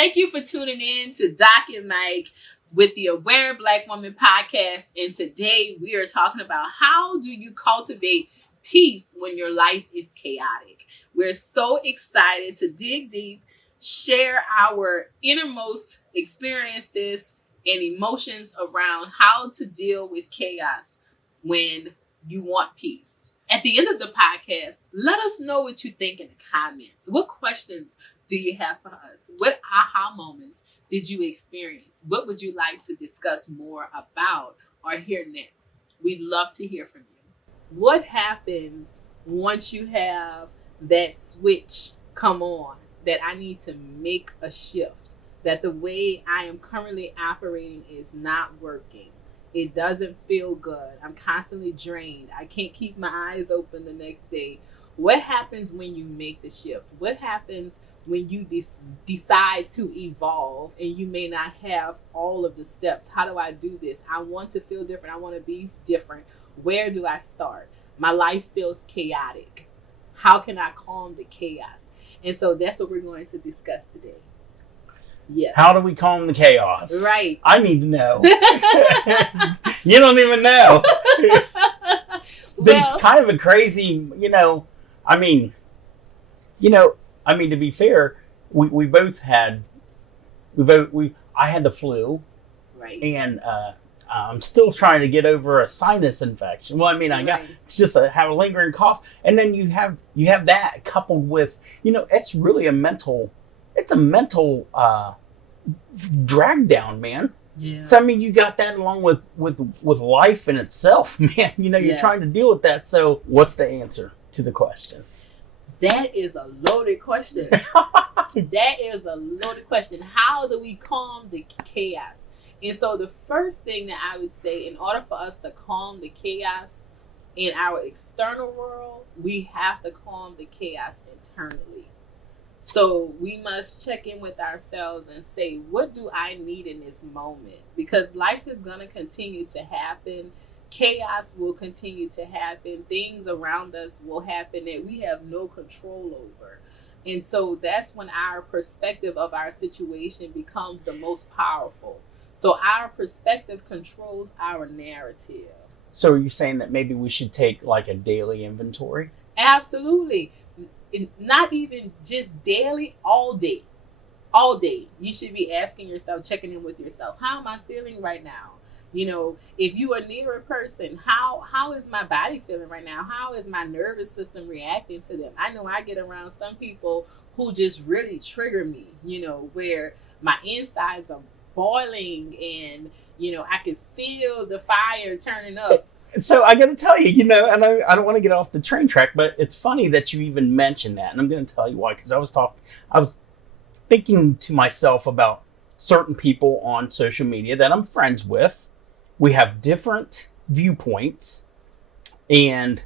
thank you for tuning in to Doc and Mike with the Aware Black Woman podcast. And today we are talking about how do you cultivate peace when your life is chaotic. We're so excited to dig deep, share our innermost experiences and emotions around how to deal with chaos when you want peace. At the end of the podcast, let us know what you think in the comments. What questions do you have for us? What aha moments did you experience? What would you like to discuss more about or hear next? We'd love to hear from you. What happens once you have that switch come on, that I need to make a shift, that the way I am currently operating is not working? It doesn't feel good. I'm constantly drained. I can't keep my eyes open the next day. What happens when you make the shift? What happens when you decide to evolve and you may not have all of the steps? How do I do this? I want to feel different. I want to be different. Where do I start? My life feels chaotic. How can I calm the chaos? And so that's what we're going to discuss today. Yes. How do we calm the chaos? Right. I need to know. You don't even know. It's been kind of a crazy, to be fair, we both had, I had the flu. Right. And I'm still trying to get over a sinus infection. Well, it's just have a lingering cough. And then you have that coupled with, it's really a mental drag down, man. Yeah. So you got that along with life in itself, man. You're trying to deal with that. So what's the answer to the question? That is a loaded question. That is a loaded question. How do we calm the chaos? And so the first thing that I would say, in order for us to calm the chaos in our external world, we have to calm the chaos internally. So we must check in with ourselves and say, what do I need in this moment? Because life is going to continue to happen. Chaos will continue to happen. Things around us will happen that we have no control over. And so that's when our perspective of our situation becomes the most powerful. So our perspective controls our narrative. So are you saying that maybe we should take like a daily inventory? Absolutely. Not even just daily, all day. All day. You should be asking yourself, checking in with yourself. How am I feeling right now? If you are near a person, how is my body feeling right now? How is my nervous system reacting to them? I know I get around some people who just really trigger me, where my insides are boiling and, I could feel the fire turning up. So I got to tell you, and I don't want to get off the train track, but it's funny that you even mentioned that. And I'm going to tell you why, because I was thinking to myself about certain people on social media that I'm friends with. We have different viewpoints, and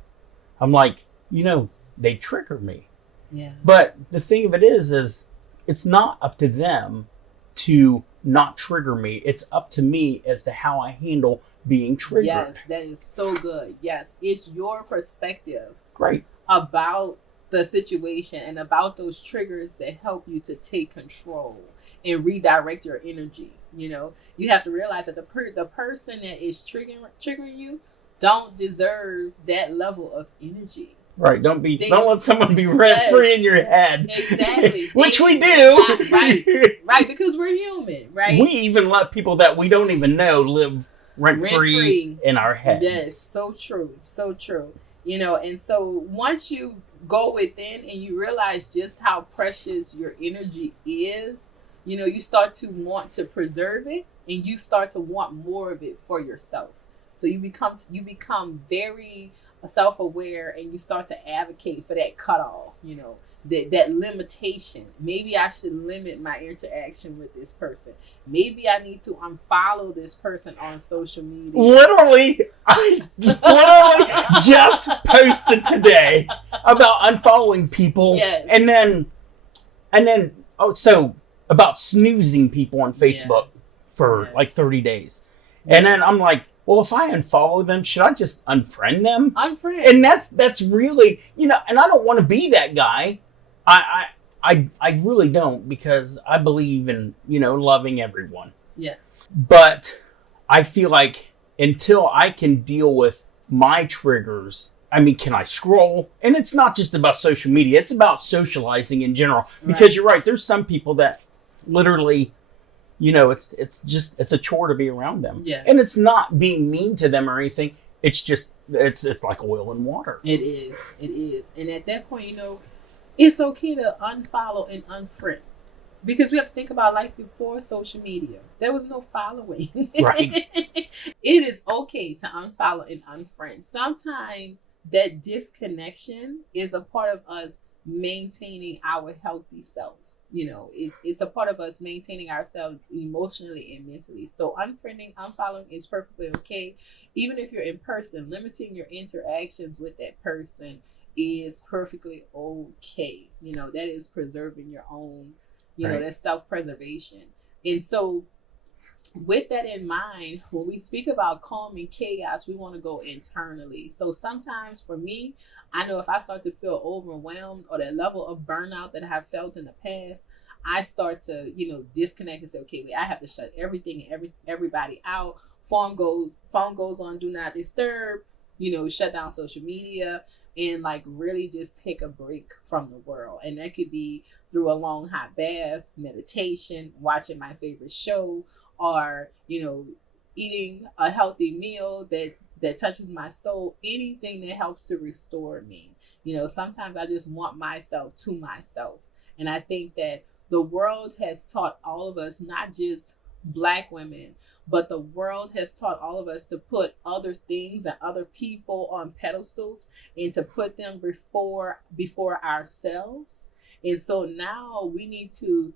I'm like, they trigger me. Yeah. But the thing of it is it's not up to them to not trigger me. It's up to me as to how I handle being triggered. Yes, that is so good. Yes, it's your perspective. Right. About the situation and about those triggers that help you to take control and redirect your energy. You have to realize that the person that is triggering you don't deserve that level of energy. Right. Don't let someone be rent free in your head. Exactly. Which we do. Right. Because we're human. Right. We even let people that we don't even know live rent free in our heads. Yes. So true. So true. And so once you go within and you realize just how precious your energy is, you start to want to preserve it, and you start to want more of it for yourself. So you become very self-aware, and you start to advocate for that cutoff, that limitation. Maybe I should limit my interaction with this person. Maybe I need to unfollow this person on social media. I literally just posted today about unfollowing people. Yes. And then about snoozing people on Facebook for like 30 days. And then I'm like, well, if I unfollow them, should I just unfriend them? Unfriend. And that's really, and I don't want to be that guy. I really don't, because I believe in, loving everyone. Yes. But I feel like until I can deal with my triggers, I mean, can I scroll? And it's not just about social media, it's about socializing in general. Because Right. you're right, there's some people that literally, it's a chore to be around them. Yes. And it's not being mean to them or anything. It's just it's like oil and water. It is. It is. And at that point, it's okay to unfollow and unfriend. Because we have to think about life before social media. There was no following. Right. It is okay to unfollow and unfriend. Sometimes that disconnection is a part of us maintaining our healthy self. It's a part of us maintaining ourselves emotionally and mentally. So unfriending, unfollowing is perfectly okay. Even if you're in person, limiting your interactions with that person is perfectly okay. That is preserving your own, Right. that's self-preservation. And so with that in mind, when we speak about calming chaos, we want to go internally. So sometimes for me, I know if I start to feel overwhelmed or that level of burnout that I have felt in the past, I start to, disconnect and say, okay, wait, I have to shut everything and everybody out. Phone goes on do not disturb, shut down social media, and like really just take a break from the world. And that could be through a long hot bath, meditation, watching my favorite show, or eating a healthy meal that touches my soul. Anything that helps to restore me. Sometimes I just want myself to myself. And I think that the world has taught all of us, not just Black women, but the world has taught all of us to put other things and other people on pedestals and to put them before ourselves. And so now we need to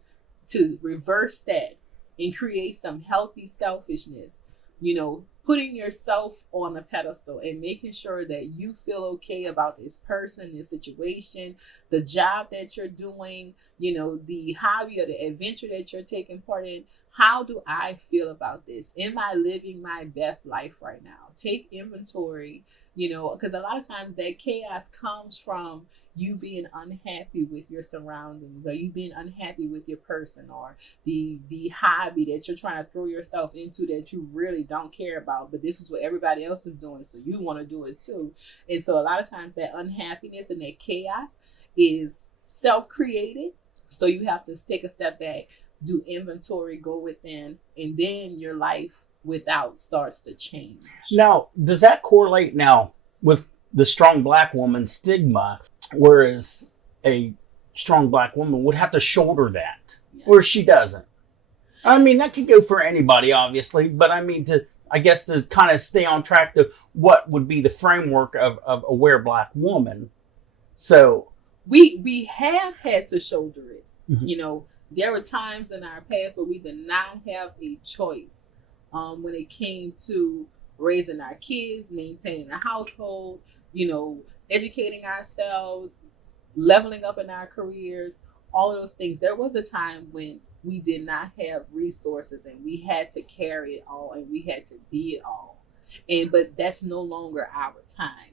reverse that and create some healthy selfishness, putting yourself on a pedestal and making sure that you feel okay about this person, this situation, the job that you're doing, the hobby or the adventure that you're taking part in. How do I feel about this? Am I living my best life right now? Take inventory, because a lot of times that chaos comes from you being unhappy with your surroundings, or you being unhappy with your person, or the hobby that you're trying to throw yourself into that you really don't care about, but this is what everybody else is doing, so you want to do it too. And so a lot of times that unhappiness and that chaos is self-created. So you have to take a step back, do inventory, go within, and then your life without starts to change. Now, does that correlate now with the strong Black woman stigma, whereas a strong Black woman would have to shoulder that, or she doesn't? I mean, that could go for anybody, obviously, but I mean, I guess to kind of stay on track to what would be the framework of aware Black woman. So we have had to shoulder it. Mm-hmm. There were times in our past where we did not have a choice when it came to raising our kids, maintaining a household, educating ourselves, leveling up in our careers, all of those things. There was a time when we did not have resources and we had to carry it all and we had to be it all. But that's no longer our time.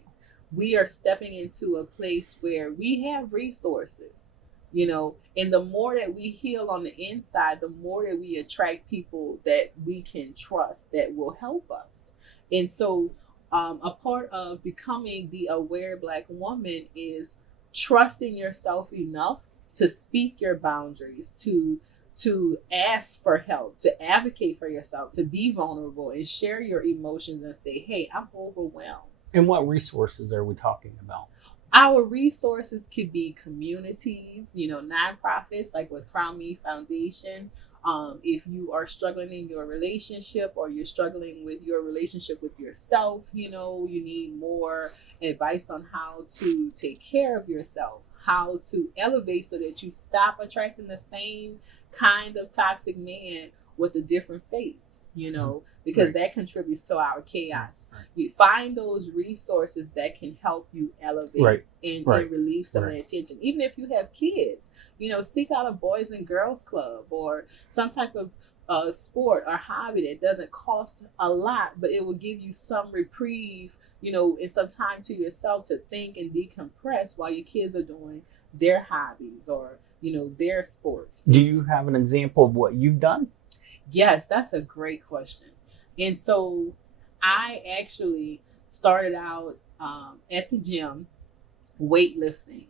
We are stepping into a place where we have resources, and the more that we heal on the inside, the more that we attract people that we can trust that will help us. And so a part of becoming the aware Black woman is trusting yourself enough to speak your boundaries, to ask for help, to advocate for yourself, to be vulnerable and share your emotions and say, hey, I'm overwhelmed. And what resources are we talking about? Our resources could be communities, nonprofits like with Crown Me Foundation. If you are struggling in your relationship or you're struggling with your relationship with yourself, you need more advice on how to take care of yourself, how to elevate so that you stop attracting the same kind of toxic man with a different face, because that contributes to our chaos. You find those resources that can help you elevate and relieve some of that tension. Even if you have kids, seek out a boys and girls club or some type of sport or hobby that doesn't cost a lot, but it will give you some reprieve, and some time to yourself to think and decompress while your kids are doing their hobbies or, their sports. Do you have an example of what you've done? Yes, that's a great question. And so I actually started out at the gym weightlifting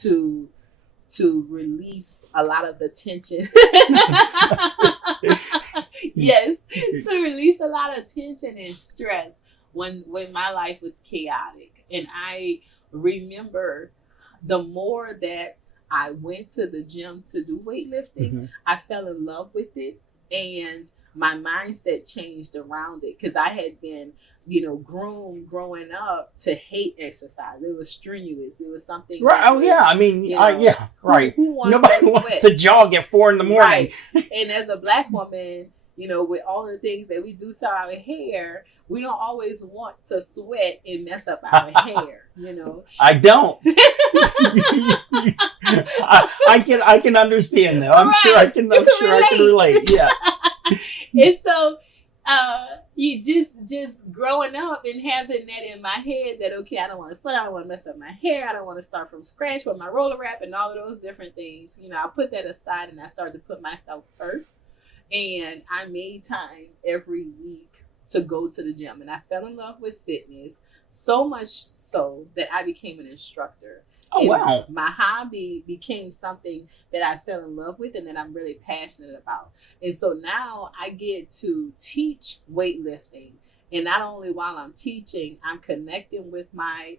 to release a lot of the tension. Yes, to release a lot of tension and stress when my life was chaotic. And I remember the more that I went to the gym to do weightlifting, I fell in love with it, and my mindset changed around it because I had been, groomed growing up to hate exercise. It was strenuous. It was something. Right. Oh, yeah. I mean, yeah. Right. Who wants Nobody wants to jog at 4 a.m. Right. And as a Black woman, with all the things that we do to our hair, we don't always want to sweat and mess up our hair. I don't. I can understand though. I'm sure I can relate. Yeah. And so you just growing up and having that in my head that, okay, I don't want to sweat, I don't want to mess up my hair, I don't want to start from scratch with my roller wrap and all of those different things. I put that aside and I started to put myself first. And I made time every week to go to the gym. And I fell in love with fitness, so much so that I became an instructor. Oh, and wow. My hobby became something that I fell in love with and that I'm really passionate about. And so now I get to teach weightlifting. And not only while I'm teaching, I'm connecting with my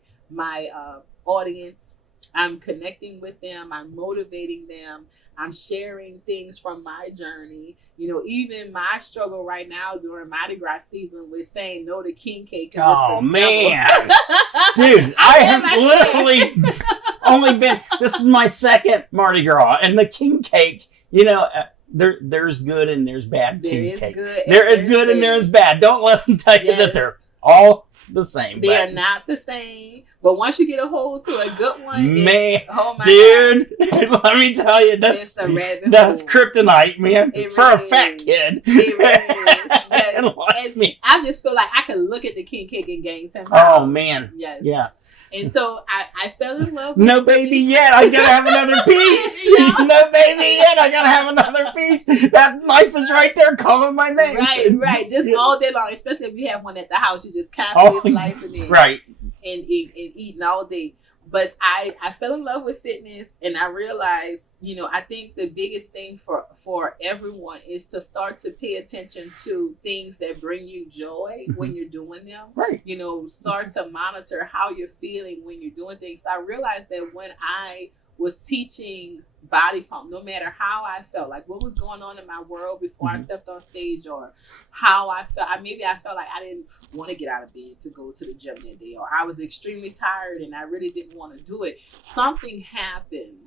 audience. I'm connecting with them. I'm motivating them. I'm sharing things from my journey. Even my struggle right now during Mardi Gras season with saying no to king cake. Oh, man. Dude, I have literally only been, this is my second Mardi Gras. And the king cake, there's good and there's bad king cake. There is good and there is bad. Don't let them tell you that they're all the same. They are not the same. But once you get a hold to a good one, man, oh my dude, God. Let me tell you, that's kryptonite, man. For a fat kid. It really is. Yes. And I just feel like I can look at the king cake and gain 10 pounds. Oh, man. Yes. Yeah. And so I fell in love with no baby yet. I gotta have another piece. No baby yet. I gotta have another piece. That knife is right there calling my name. Right. Just all day long. Especially if you have one at the house, you just constantly slicing it. Right. And eating all day. But I fell in love with fitness, and I realized, I think the biggest thing for everyone is to start to pay attention to things that bring you joy when you're doing them. Right. Start to monitor how you're feeling when you're doing things. So I realized that when I was teaching body pump, no matter how I felt, like what was going on in my world before I stepped on stage, or how I felt, maybe I felt like I didn't want to get out of bed to go to the gym that day, or I was extremely tired and I really didn't want to do it. Something happened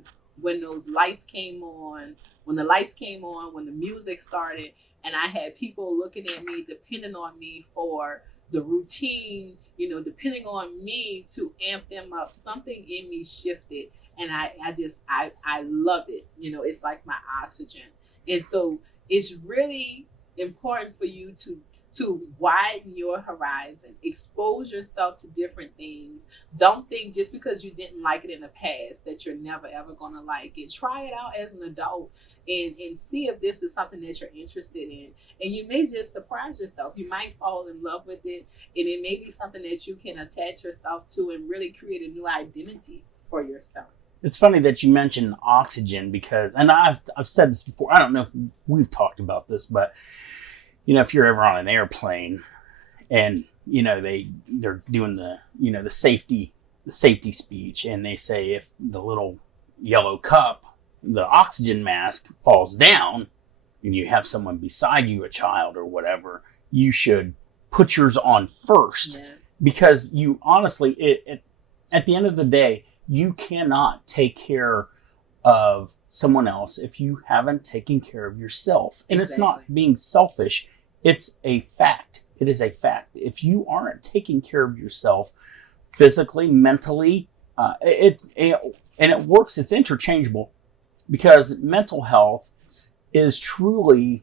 when those lights came on, when the music started, and I had people looking at me, depending on me for the routine, depending on me to amp them up. Something in me shifted. And I love it. It's like my oxygen. And so it's really important for you to widen your horizon, expose yourself to different things. Don't think just because you didn't like it in the past that you're never ever going to like it. Try it out as an adult and see if this is something that you're interested in. And you may just surprise yourself. You might fall in love with it, and it may be something that you can attach yourself to and really create a new identity for yourself. It's funny that you mentioned oxygen because, and I've said this before, I don't know if we've talked about this, but if you're ever on an airplane and they're doing the safety speech, and they say if the little yellow cup, the oxygen mask, falls down and you have someone beside you, a child or whatever, you should put yours on first. Yes. Because you honestly, at the end of the day, you cannot take care of someone else if you haven't taken care of yourself. And It's not being selfish. It's a fact. It is a fact. If you aren't taking care of yourself physically, mentally, and it works, it's interchangeable, because mental health is truly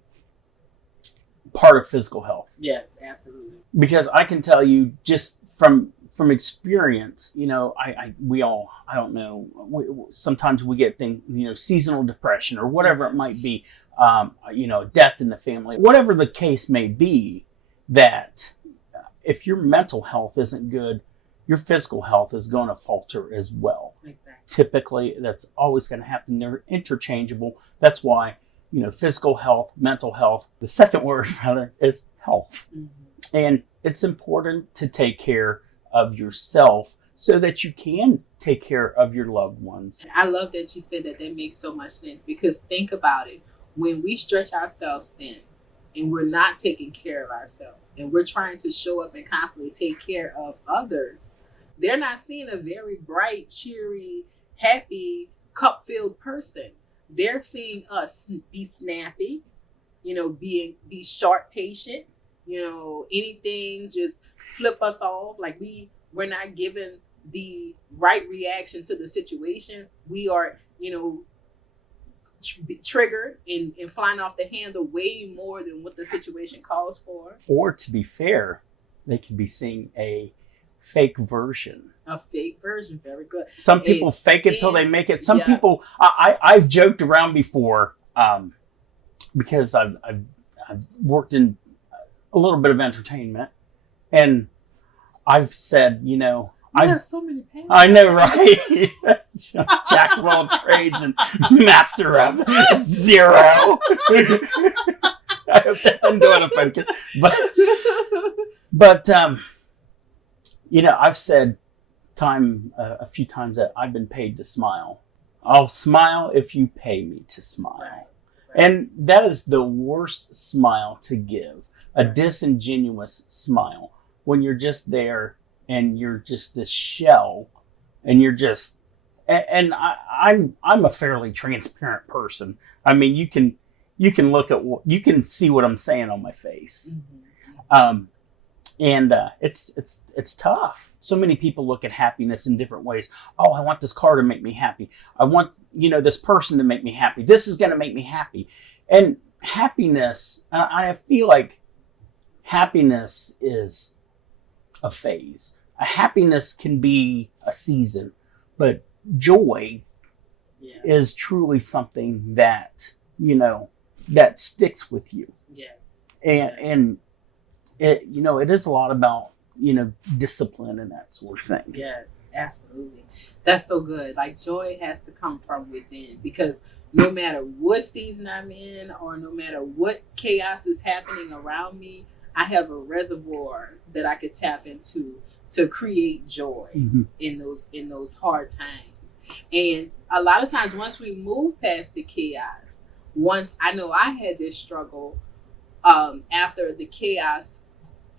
part of physical health. Yes, absolutely. Because I can tell you, just from from experience, I don't know, sometimes we get things, seasonal depression or whatever it might be, death in the family, whatever the case may be, that if your mental health isn't good, your physical health is going to falter as well. Exactly. Typically, that's always going to happen. They're interchangeable. That's why, physical health, mental health, the second word rather is health. Mm-hmm. And it's important to take care of yourself so that you can take care of your loved ones. I love that you said that. That makes so much sense, because think about it. When we stretch ourselves thin and we're not taking care of ourselves and we're trying to show up and constantly take care of others, they're not seeing a very bright, cheery, happy, cup-filled person. They're seeing us be snappy, be short, patient, anything just flip us off. Like we're not given the right reaction to the situation. We are, triggered and flying off the handle way more than what the situation calls for. Or to be fair, they could be seeing a fake version. A fake version, very good. Some people fake it till they make it. Some people, I've joked around before, because I've worked in a little bit of entertainment, and I've said, I have so many pants. I know, right? Jack of all trades and master of zero. I hope that didn't do it offensive. But I've said a few times that I've been paid to smile. I'll smile if you pay me to smile. Right. And that is the worst smile to give. A disingenuous smile. When you're just there and you're just this shell, and you're just, and I'm a fairly transparent person. I mean, you can look at you can see what I'm saying on my face. Mm-hmm. And it's tough. So many people look at happiness in different ways. Oh, I want this car to make me happy. I want, this person to make me happy. This is going to make me happy. And happiness, I feel like happiness is a phase. A happiness can be a season, but joy is truly something that, that sticks with you. Yes. And it, it is a lot about, discipline and that sort of thing. Yes, absolutely. That's so good. Like, joy has to come from within, because no matter what season I'm in or no matter what chaos is happening around me, I have a reservoir that I could tap into to create joy. Mm-hmm. in those hard times. And a lot of times, once we move past the chaos, once I know I had this struggle, after the chaos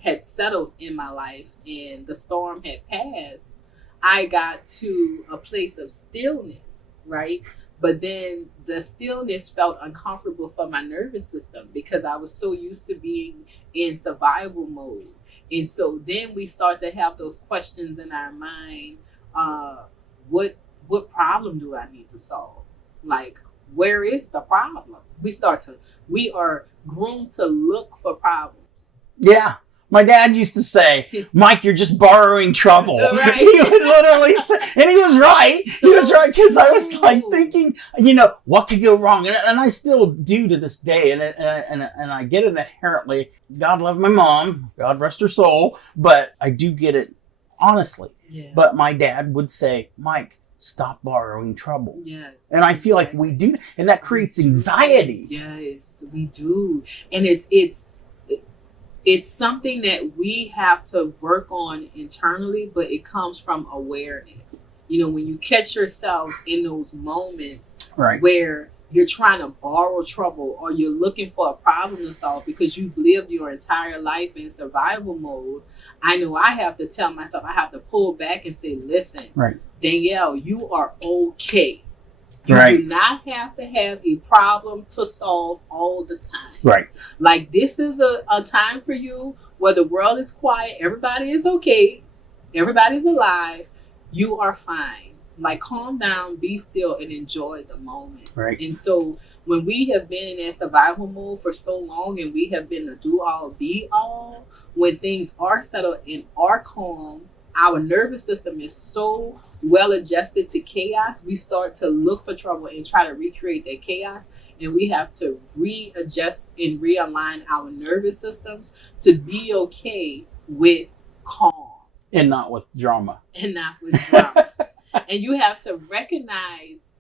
had settled in my life and the storm had passed, I got to a place of stillness, right? But then the stillness felt uncomfortable for my nervous system because I was so used to being in survival mode. And so then we start to have those questions in our mind. What problem do I need to solve? Like, where is the problem? We are groomed to look for problems. Yeah. My dad used to say, Mike, you're just borrowing trouble. Right. He would literally say, and he was right. He was right, because I was like thinking, what could go wrong? And I still do to this day. And I get it inherently. God love my mom. God rest her soul. But I do get it honestly. Yeah. But my dad would say, Mike, stop borrowing trouble. Yes. And I feel like we do. And that creates anxiety. Yes, we do. And it's something that we have to work on internally, but it comes from awareness. When you catch yourselves in those moments, right, where you're trying to borrow trouble or you're looking for a problem to solve because you've lived your entire life in survival mode, I know I have to tell myself, I have to pull back and say, listen, right, Danielle, you are okay. You do not have to have a problem to solve all the time. Right. Like, this is a time for you where the world is quiet. Everybody is okay. Everybody's alive. You are fine. Like, calm down, be still, and enjoy the moment. Right. And so when we have been in that survival mode for so long and we have been a do all, be all, when things are settled and are calm, our nervous system is so well adjusted to chaos, we start to look for trouble and try to recreate that chaos. And we have to readjust and realign our nervous systems to be okay with calm And not with drama. and not with drama. And you have to recognize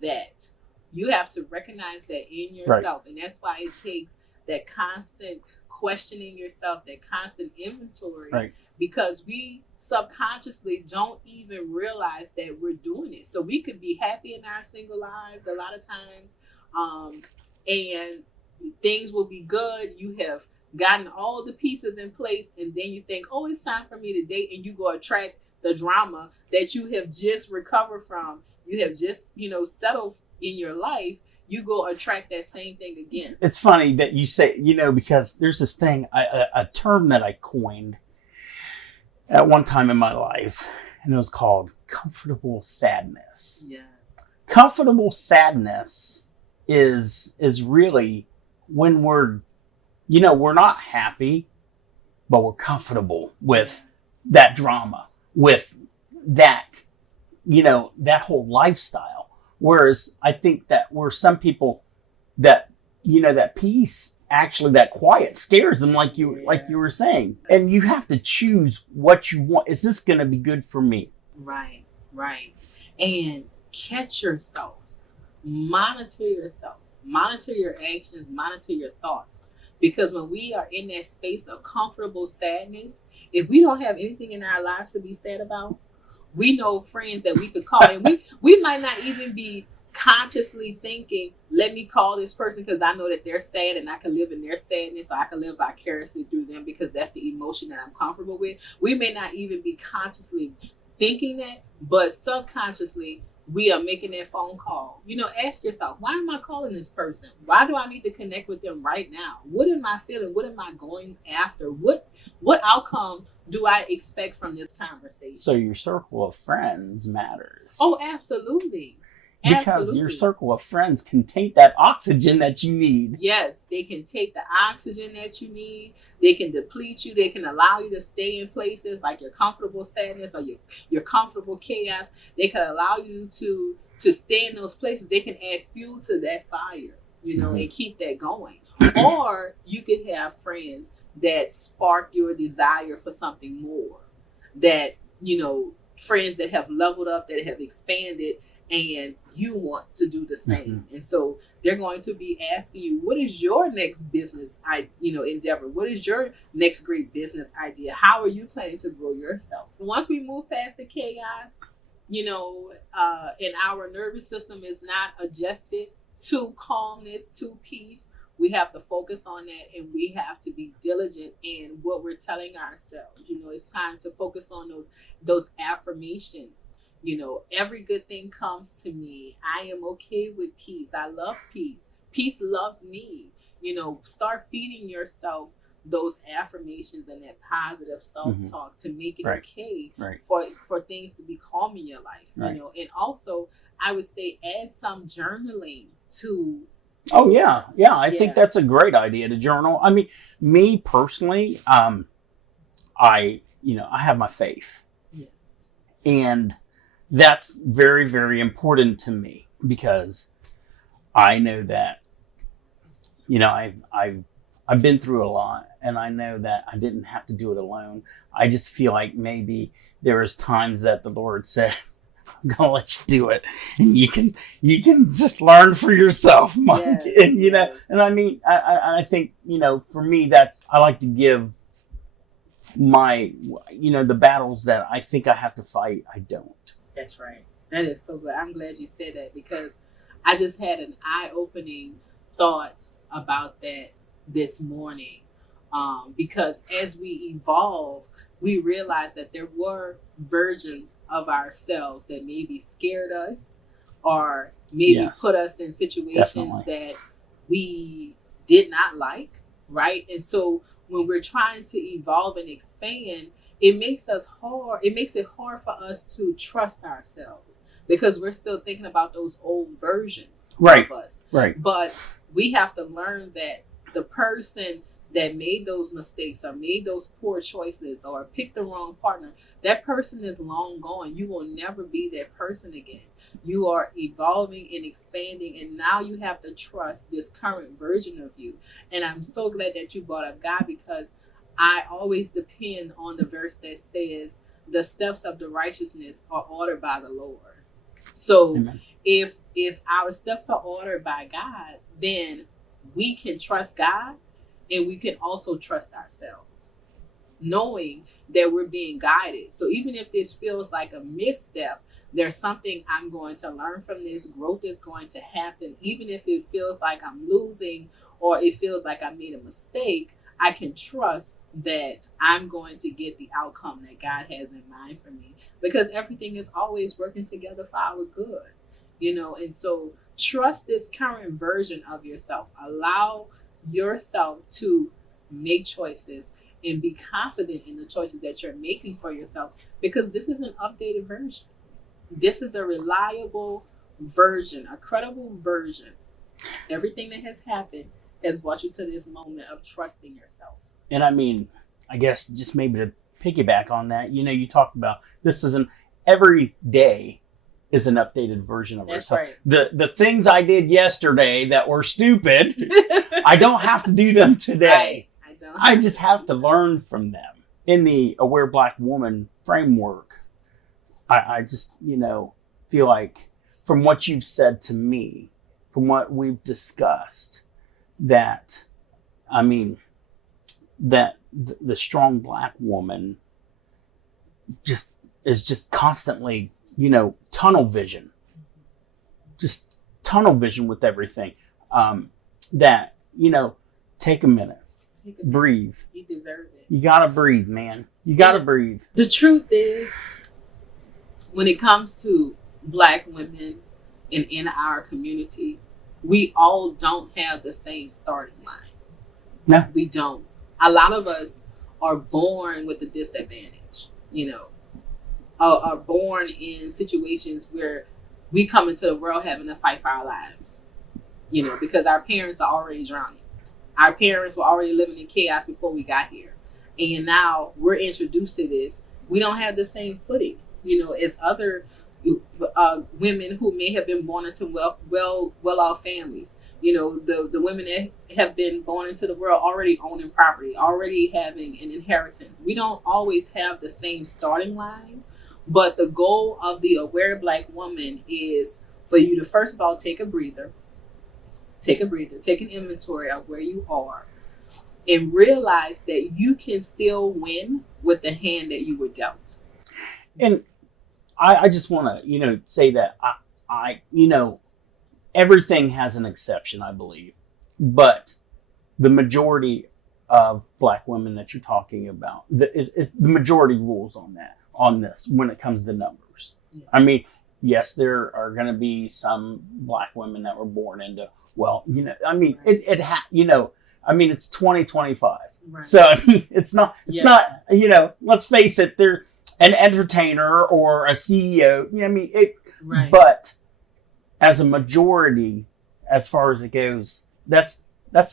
that. You have to recognize that in yourself. Right. And that's why it takes that constant questioning yourself, that constant inventory. Right. Because we subconsciously don't even realize that we're doing it. So we could be happy in our single lives a lot of times, and things will be good. You have gotten all the pieces in place, and then you think, oh, it's time for me to date, and you go attract the drama that you have just recovered from. You have just, settled in your life. You go attract that same thing again. It's funny that you say, because there's this thing, a term that I coined at one time in my life, and it was called comfortable sadness. Yes. Comfortable sadness is really when we're not happy, but we're comfortable with that drama, with that, that whole lifestyle. Whereas I think that where some people that, that peace, actually that quiet scares them, like you were saying. And you have to choose what you want. Is this going to be good for me? Right. And catch yourself. Monitor yourself. Monitor your actions. Monitor your thoughts. Because when we are in that space of comfortable sadness, if we don't have anything in our lives to be sad about, we know friends that we could call. And we might not even be consciously thinking, let me call this person because I know that they're sad and I can live in their sadness, or I can live vicariously through them because that's the emotion that I'm comfortable with. We may not even be consciously thinking that, but subconsciously we are making that phone call. Ask yourself, why am I calling this person? Why do I need to connect with them right now? What am I feeling? What am I going after? What outcome do I expect from this conversation? So your circle of friends matters. Oh, absolutely. Because your circle of friends can take that oxygen that you need. Yes, they can take the oxygen that you need. They can deplete you. They can allow you to stay in places like your comfortable sadness or your comfortable chaos. They can allow you to stay in those places. They can add fuel to that fire, and keep that going. Or you could have friends that spark your desire for something more. That, friends that have leveled up, that have expanded, and you want to do the same. And so they're going to be asking you, what is your next business endeavor? What is your next great business idea? How are you planning to grow yourself? Once we move past the chaos, and our nervous system is not adjusted to calmness, to peace, we have to focus on that, and we have to be diligent in what we're telling ourselves. It's time to focus on those affirmations. Every good thing comes to me. I am okay with peace. I love peace. Peace loves me. Start feeding yourself those affirmations and that positive self-talk to make it okay for things to be calm in your life. And also I would say add some journaling to. Oh yeah. I think that's a great idea to journal. I mean, me personally, I have my faith. Yes. And that's very, very important to me because I know that, I've been through a lot, and I know that I didn't have to do it alone. I just feel like maybe there was times that the Lord said, I'm gonna let you do it, and you can just learn for yourself, Mike. Yes, and I mean, I think, for me, I like to give my, the battles that I think I have to fight, I don't. That's right. That is so good. I'm glad you said that because I just had an eye-opening thought about that this morning. Because as we evolve, we realized that there were versions of ourselves that maybe scared us or maybe put us in situations that we did not like, right? And so when we're trying to evolve and expand, it makes it hard for us to trust ourselves because we're still thinking about those old versions of us. Right. But we have to learn that the person that made those mistakes or made those poor choices or picked the wrong partner, that person is long gone. You will never be that person again. You are evolving and expanding, and now you have to trust this current version of you. And I'm so glad that you brought up God, because I always depend on the verse that says the steps of the righteousness are ordered by the Lord. So Amen. if our steps are ordered by God, then we can trust God, and we can also trust ourselves, knowing that we're being guided. So even if this feels like a misstep, there's something I'm going to learn from this. Growth is going to happen. Even if it feels like I'm losing or it feels like I made a mistake, I can trust that I'm going to get the outcome that God has in mind for me, because everything is always working together for our good, and so trust this current version of yourself. Allow yourself to make choices and be confident in the choices that you're making for yourself, because this is an updated version. This is a reliable version, a credible version. Everything that has happened has brought you to this moment of trusting yourself. And I mean, I guess just maybe to piggyback on that, you talked about this is every day is an updated version of That's ourselves. right. The things I did yesterday that were stupid, I don't have to do them today. Right. I just have to learn from them. In the Aware Black Woman framework, I just, feel like from what you've said to me, from what we've discussed, that, that the strong Black woman is just constantly, tunnel vision with everything. That, take a minute, breathe. You deserve it. You gotta breathe, man. You gotta breathe. The truth is, when it comes to Black women and in our community, we all don't have the same starting line. No. We don't. A lot of us are born with a disadvantage, are born in situations where we come into the world having to fight for our lives, because our parents are already drowning. Our parents were already living in chaos before we got here. And now we're introduced to this. We don't have the same footing, as other women who may have been born into well-off families. The women that have been born into the world already owning property, already having an inheritance. We don't always have the same starting line, but the goal of the Aware Black Woman is for you to, first of all, take a breather, take an inventory of where you are, and realize that you can still win with the hand that you were dealt. And I just want to, say that I everything has an exception, I believe, but the majority of Black women that you're talking about, the majority rules on this when it comes to numbers. Yeah. I mean, yes, there are going to be some Black women that were born into, right. It's 2025. Right. So it's not, let's face it, they're an entertainer or a CEO. Right. But as a majority, as far as it goes, that's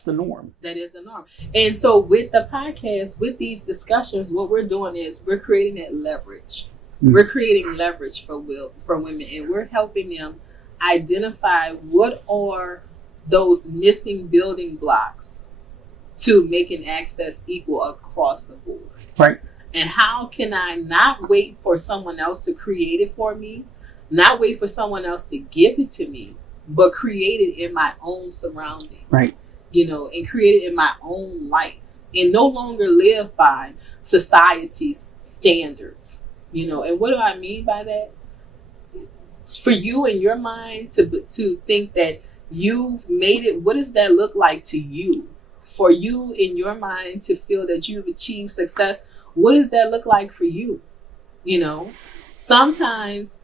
the norm. That is the norm. And so with the podcast, with these discussions, what we're doing is we're creating that leverage. Mm-hmm. We're creating leverage for women, and we're helping them identify what are those missing building blocks to making access equal across the board. Right. And how can I not wait for someone else to create it for me, not wait for someone else to give it to me, but create it in my own surrounding. Right. And create it in my own life, and no longer live by society's standards. And what do I mean by that? It's for you in your mind to think that you've made it. What does that look like to you? For you in your mind to feel that you've achieved success, what does that look like for you? Sometimes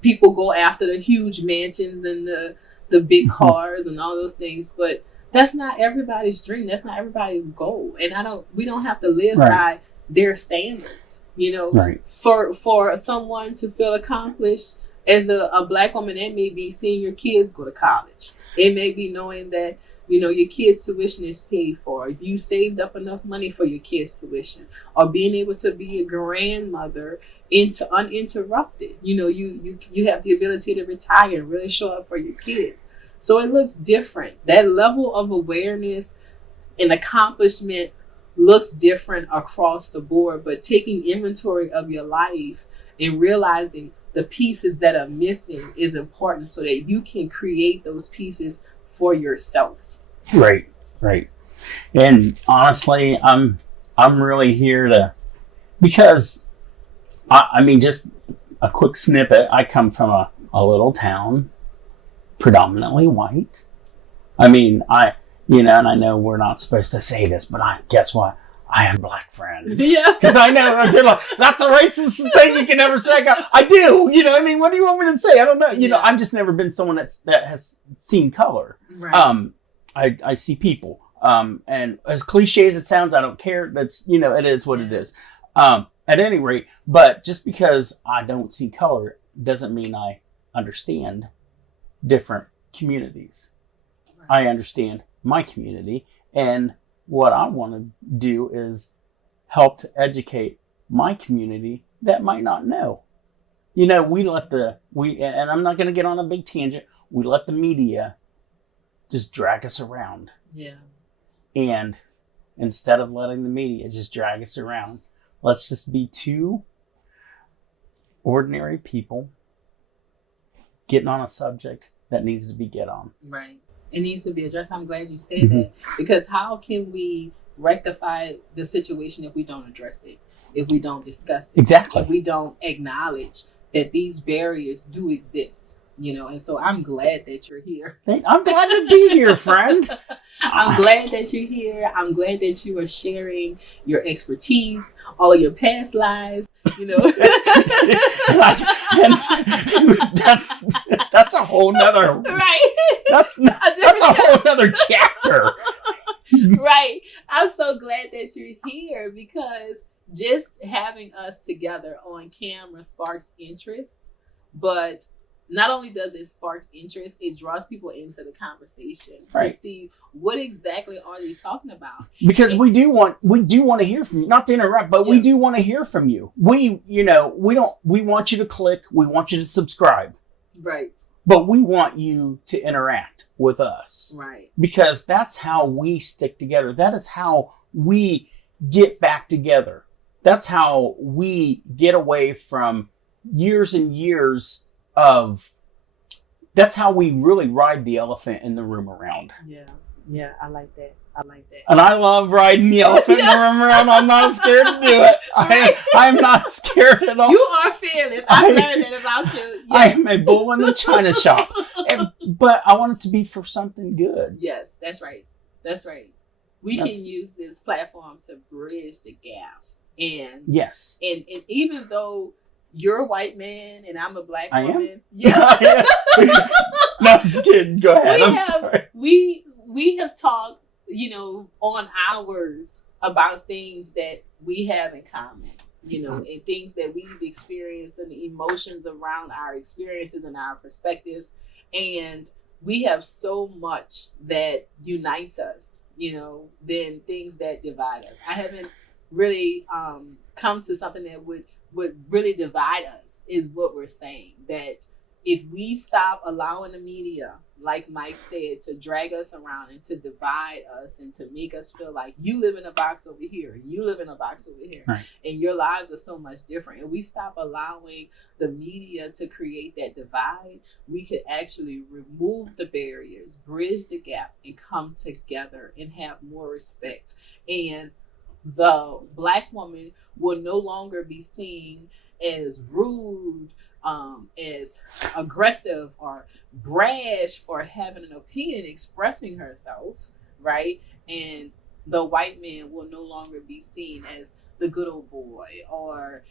people go after the huge mansions and the big cars and all those things, but that's not everybody's dream. That's not everybody's goal. And we don't have to live by their standards, Right. For someone to feel accomplished as a Black woman, it may be seeing your kids go to college. It may be knowing that your kids' tuition is paid for, if you saved up enough money for your kids' tuition, or being able to be a grandmother into uninterrupted. You have the ability to retire and really show up for your kids. So it looks different. That level of awareness and accomplishment looks different across the board, but taking inventory of your life and realizing the pieces that are missing is important so that you can create those pieces for yourself. Right, right. And honestly, I'm really here to, because I mean, just a quick snippet. I come from a little town, predominantly white. I mean, and I know we're not supposed to say this, but guess what? I have black friends. Yeah. Because I know they're like, that's a racist thing you can never say. I do. I mean, what do you want me to say? I don't know. I've just never been someone that has seen color. Right. I see people. And as cliche as it sounds, I don't care. That's, it is what it is. At any rate, but just because I don't see color doesn't mean I understand different communities. Right. I understand my community, and what I want to do is help to educate my community that might not know. And I'm not going to get on a big tangent. We let the media just drag us around. Yeah. And instead of letting the media just drag us around, let's just be two ordinary people getting on a subject that needs to be get on. Right. It needs to be addressed. I'm glad you said that, because how can we rectify the situation if we don't address it, if we don't discuss it, exactly, if we don't acknowledge that these barriers do exist? And so I'm glad that you're here. I'm glad to be here, friend. I'm glad that you're here. I'm glad that you are sharing your expertise, all of your past lives, and that's a whole nother, right. That's a whole nother chapter. Right. I'm so glad that you're here, because just having us together on camera sparks interest, but not only does it spark interest, it draws people into the conversation to see what exactly are they talking about. Because we do want to hear from you. Not to interrupt, but we do want to hear from you. We want you to click, we want you to subscribe. Right. But we want you to interact with us. Right. Because that's how we stick together. That is how we get back together. That's how we get away from years and years that's how we really ride the elephant in the room around. Yeah, I like that. And I love riding the elephant in the room around. I'm not scared to do it. I'm not scared at all. You are fearless. I learned that about you. Yes. I am a bull in the china shop. But I want it to be for something good. Yes, that's right. We can use this platform to bridge the gap. And yes. And even though you're a white man and I'm a black woman. Am? Yes. No, I'm just kidding. Go ahead. Sorry. We have talked, on hours about things that we have in common, and things that we've experienced and the emotions around our experiences and our perspectives. And we have so much that unites us, than things that divide us. I haven't really come to something that would really divide us, is what we're saying. That if we stop allowing the media, like Mike said, to drag us around and to divide us and to make us feel like you live in a box over here and you live in a box over here, right, and your lives are so much different, and we stop allowing the media to create that divide, we could actually remove the barriers, bridge the gap, and come together and have more respect. And the Black woman will no longer be seen as rude, as aggressive or brash for having an opinion, expressing herself, right? And the white man will no longer be seen as the good old boy, or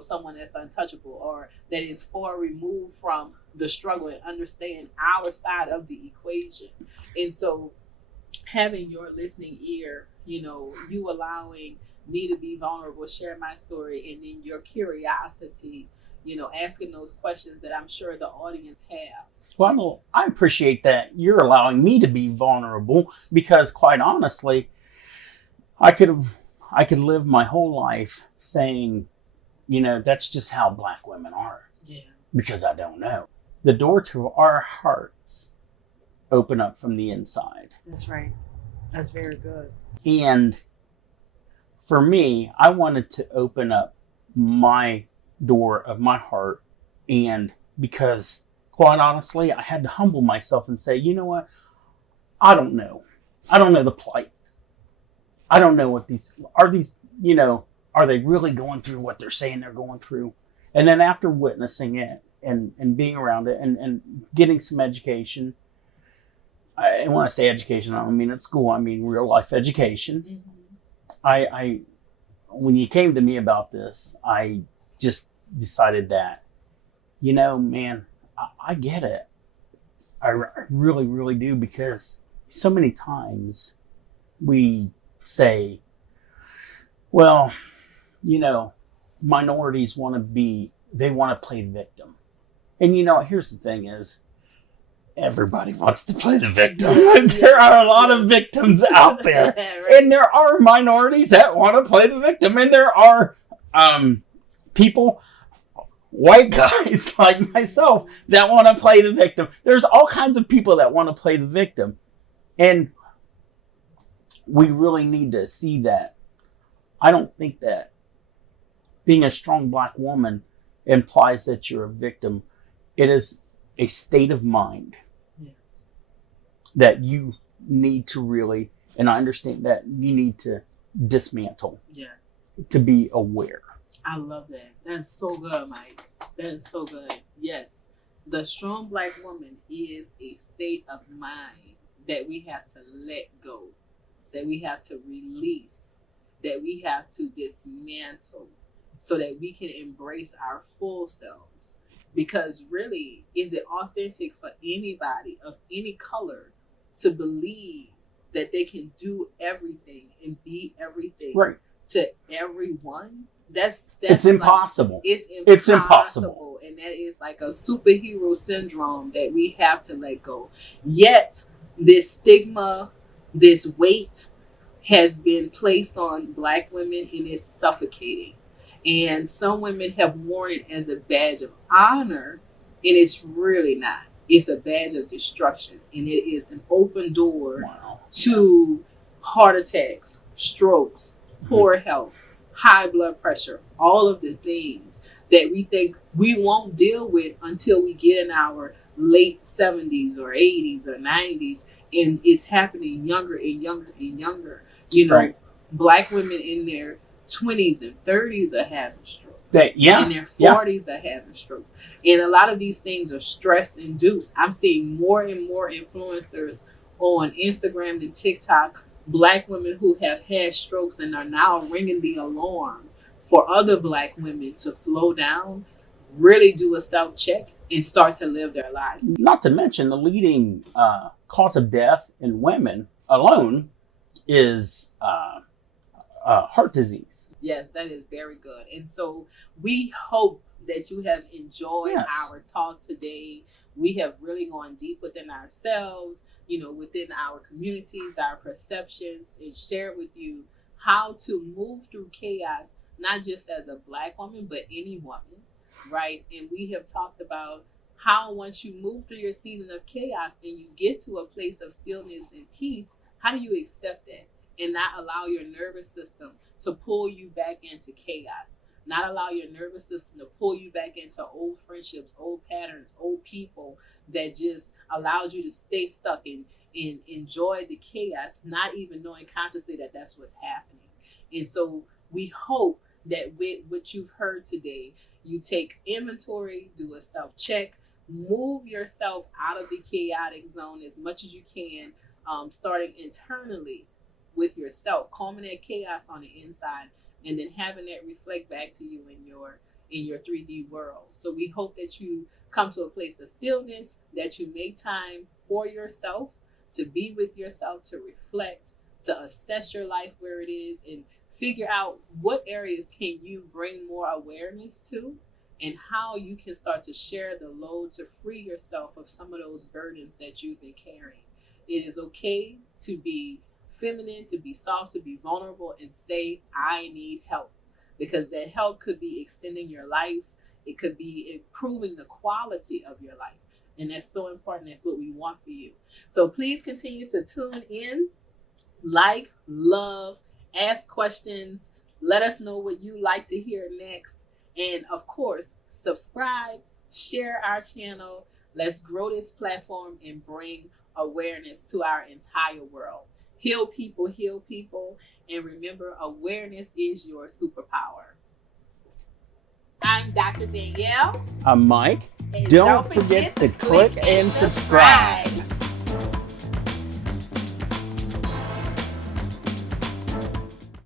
someone that's untouchable, or that is far removed from the struggle and understand our side of the equation. And so having your listening ear, you allowing me to be vulnerable, share my story, and then your curiosity, asking those questions that I'm sure the audience have. Well, I appreciate that you're allowing me to be vulnerable, because quite honestly, I could live my whole life saying, that's just how Black women are, Yeah. because I don't know. The door to our hearts open up from the inside. That's right. That's very good. And for me, I wanted to open up my door of my heart, and because quite honestly, I had to humble myself and say, you know what? I don't know. I don't know the plight. I don't know what these, are they really going through what they're saying they're going through? And then after witnessing it and being around it and getting some education, and when I say education, I don't mean at school, I mean real life education. Mm-hmm. I when you came to me about this, I just decided that, man, I get it. I really, really do, because so many times we say, well, minorities they want to play the victim. And here's the thing is, everybody wants to play the victim. There are a lot of victims out there. Right. And there are minorities that want to play the victim. And there are people, white guys like myself, that want to play the victim. There's all kinds of people that want to play the victim. And we really need to see that. I don't think that being a strong Black woman implies that you're a victim. It is a state of mind that you need to really, and I understand that you need to dismantle. Yes. To be aware. I love that. That's so good, Mike. That is so good. Yes. The strong Black woman is a state of mind that we have to let go, that we have to release, that we have to dismantle, so that we can embrace our full selves. Because really, is it authentic for anybody of any color to believe that they can do everything and be everything to everyone? That's it's impossible. Like, it's impossible. And that is like a superhero syndrome that we have to let go. Yet this stigma, this weight has been placed on Black women, and it's suffocating. And some women have worn it as a badge of honor, and it's really not. It's a badge of destruction, and it is an open door to heart attacks, strokes, poor health, high blood pressure, all of the things that we think we won't deal with until we get in our late 70s or 80s or 90s, and it's happening younger and younger and younger. Black women in their 20s and 30s are having strokes. In their 40s are having strokes. And a lot of these things are stress induced. I'm seeing more and more influencers on Instagram and TikTok, Black women who have had strokes and are now ringing the alarm for other Black women to slow down, really do a self-check, and start to live their lives. Not to mention the leading cause of death in women alone is heart disease. Yes, that is very good. And so we hope that you have enjoyed our talk today. We have really gone deep within ourselves, within our communities, our perceptions, and shared with you how to move through chaos, not just as a Black woman, but any woman, right? And we have talked about how once you move through your season of chaos and you get to a place of stillness and peace, how do you accept that and not allow your nervous system to pull you back into chaos, not allow your nervous system to pull you back into old friendships, old patterns, old people that just allowed you to stay stuck and enjoy the chaos, not even knowing consciously that that's what's happening. And so we hope that with what you've heard today, you take inventory, do a self-check, move yourself out of the chaotic zone as much as you can, starting internally with yourself, calming that chaos on the inside, and then having that reflect back to you in your 3D world. So we hope that you come to a place of stillness, that you make time for yourself, to be with yourself, to reflect, to assess your life where it is, and figure out what areas can you bring more awareness to, and how you can start to share the load to free yourself of some of those burdens that you've been carrying. It is okay to be feminine, to be soft, to be vulnerable, and say, I need help. Because that help could be extending your life, it could be improving the quality of your life. And that's so important. That's what we want for you. So please continue to tune in, like, love, ask questions, let us know what you like to hear next. And of course, subscribe, share our channel. Let's grow this platform and bring awareness to our entire world. Heal people, and remember, awareness is your superpower. I'm Dr. Danielle. I'm Mike. And Don't forget to click and subscribe.